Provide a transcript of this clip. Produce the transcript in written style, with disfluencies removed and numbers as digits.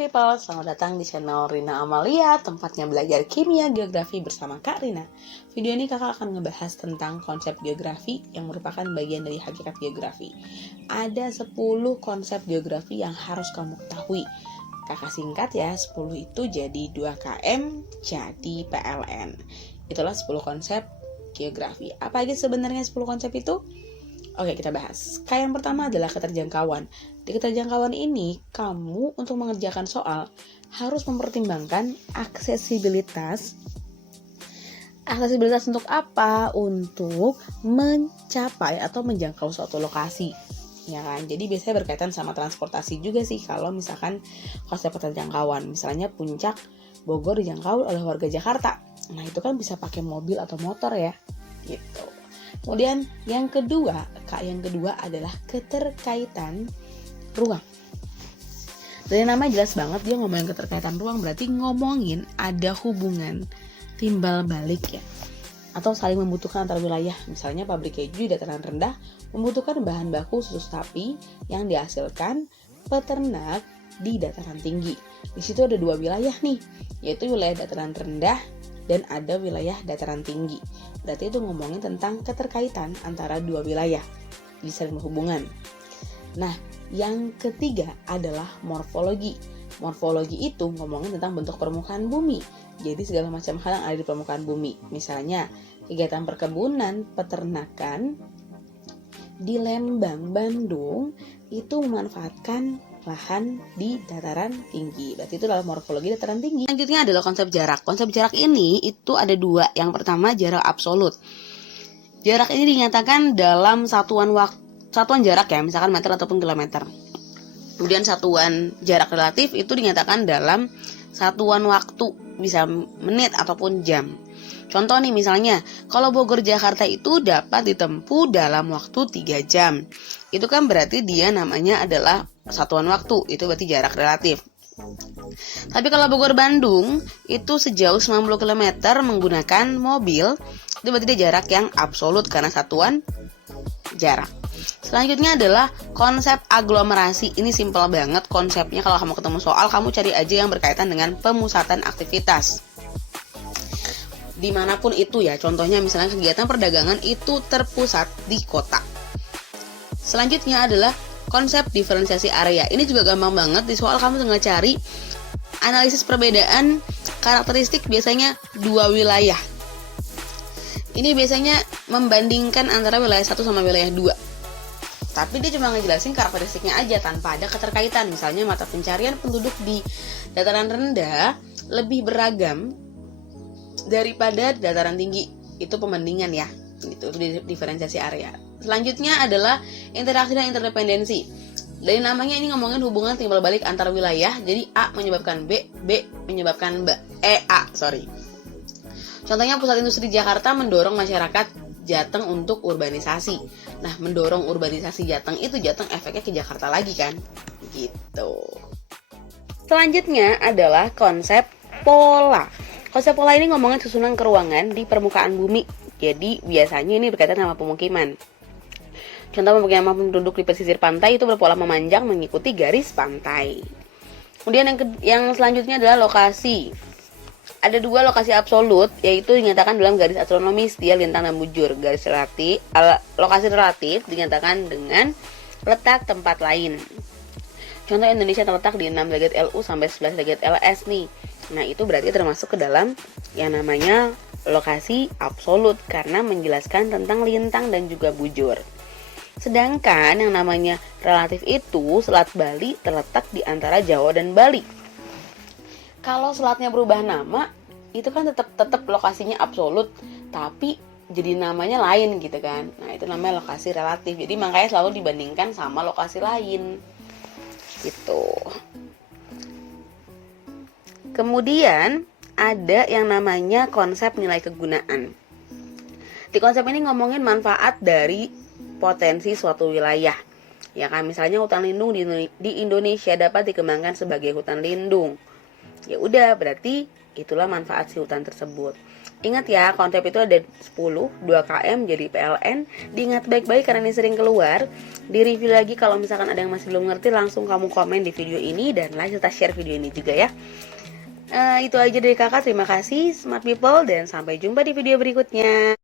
people, selamat datang di channel Rina Amalia, tempatnya belajar kimia geografi bersama Kak Rina. Video ini kakak akan ngebahas tentang konsep geografi yang merupakan bagian dari hakikat geografi. Ada 10 konsep geografi yang harus kamu ketahui. Kakak singkat ya, 10 itu jadi 2KM, jadi PLN. Itulah 10 konsep geografi. Apa aja sebenarnya 10 konsep itu? Oke, kita bahas. Yang pertama adalah keterjangkauan. Di keterjangkauan ini, kamu untuk mengerjakan soal harus mempertimbangkan aksesibilitas. Aksesibilitas untuk apa? Untuk mencapai atau menjangkau suatu lokasi. Ya kan? Jadi biasanya berkaitan sama transportasi juga sih kalau misalkan konsep keterjangkauan. Misalnya puncak Bogor dijangkau oleh warga Jakarta. Nah, itu kan bisa pakai mobil atau motor ya. Gitu. Kemudian yang kedua adalah keterkaitan ruang. Dari nama jelas banget dia ngomongin keterkaitan ruang, berarti ngomongin ada hubungan timbal balik ya, atau saling membutuhkan antar wilayah. Misalnya pabrik keju di dataran rendah membutuhkan bahan baku susu sapi yang dihasilkan peternak di dataran tinggi. Di situ ada dua wilayah nih, yaitu wilayah dataran rendah dan ada wilayah dataran tinggi. Berarti itu ngomongin tentang keterkaitan antara dua wilayah, bisa saling berhubungan. Nah, yang ketiga adalah morfologi. Morfologi itu ngomongin tentang bentuk permukaan bumi. Jadi segala macam hal yang ada di permukaan bumi. Misalnya, kegiatan perkebunan, peternakan di Lembang, Bandung itu memanfaatkan lahan di dataran tinggi. Berarti itu adalah morfologi dataran tinggi. Selanjutnya adalah konsep jarak. Konsep jarak ini itu ada dua. Yang pertama jarak absolut. Jarak ini dinyatakan dalam satuan jarak ya, misalkan meter ataupun kilometer. Kemudian satuan jarak relatif itu dinyatakan dalam satuan waktu, bisa menit ataupun jam. Contoh nih misalnya, kalau Bogor Jakarta itu dapat ditempuh dalam waktu 3 jam. Itu kan berarti dia namanya adalah satuan waktu, itu berarti jarak relatif. Tapi kalau Bogor Bandung itu sejauh 90 km menggunakan mobil, itu berarti dia jarak yang absolut karena satuan jarak. Selanjutnya adalah konsep aglomerasi. Ini simpel banget konsepnya, kalau kamu ketemu soal kamu cari aja yang berkaitan dengan pemusatan aktivitas. Dimanapun itu ya, contohnya misalnya kegiatan perdagangan itu terpusat di kota. Selanjutnya adalah konsep diferensiasi area. Ini juga gampang banget, di soal kamu tinggal cari analisis perbedaan karakteristik biasanya dua wilayah. Ini biasanya membandingkan antara wilayah 1 sama wilayah 2. Tapi dia cuma ngejelasin karakteristiknya aja tanpa ada keterkaitan. Misalnya mata pencarian penduduk di dataran rendah lebih beragam daripada dataran tinggi. Itu pembandingan ya. Itu diferensiasi area. Selanjutnya adalah interaksi dan interdependensi. Dari namanya ini ngomongin hubungan timbal balik antar wilayah. Jadi A menyebabkan B, B menyebabkan A. Contohnya pusat industri Jakarta mendorong masyarakat Jateng untuk urbanisasi. Nah, mendorong urbanisasi Jateng itu Jateng efeknya ke Jakarta lagi kan? Gitu. Selanjutnya adalah konsep pola. Konsep pola ini ngomongin susunan keruangan di permukaan bumi. Jadi biasanya ini berkaitan sama pemukiman. Contoh pemukiman penduduk di pesisir pantai itu berpola memanjang mengikuti garis pantai. Kemudian yang selanjutnya adalah lokasi. Ada dua lokasi absolut, yaitu dinyatakan dalam garis astronomis, dia lintang dan bujur. Lokasi relatif dinyatakan dengan letak tempat lain. Contoh Indonesia terletak di 6 derajat LU sampai 11 derajat LS nih. Nah, itu berarti termasuk ke dalam yang namanya lokasi absolut karena menjelaskan tentang lintang dan juga bujur. Sedangkan yang namanya relatif itu Selat Bali terletak di antara Jawa dan Bali. Kalau selatnya berubah nama, itu kan tetap lokasinya absolut, tapi jadi namanya lain gitu kan. Nah, itu namanya lokasi relatif. Jadi makanya selalu dibandingkan sama lokasi lain. Gitu. Kemudian ada yang namanya konsep nilai kegunaan. Di konsep ini ngomongin manfaat dari potensi suatu wilayah. Ya kan, misalnya hutan lindung di Indonesia dapat dikembangkan sebagai hutan lindung. Ya udah, berarti itulah manfaat si hutan tersebut. Ingat ya, konsep itu ada 10, 2 KM jadi PLN. Diingat baik-baik karena ini sering keluar. Di review lagi kalau misalkan ada yang masih belum ngerti, langsung kamu komen di video ini dan like serta share video ini juga ya. Itu aja dari kakak, terima kasih smart people dan sampai jumpa di video berikutnya.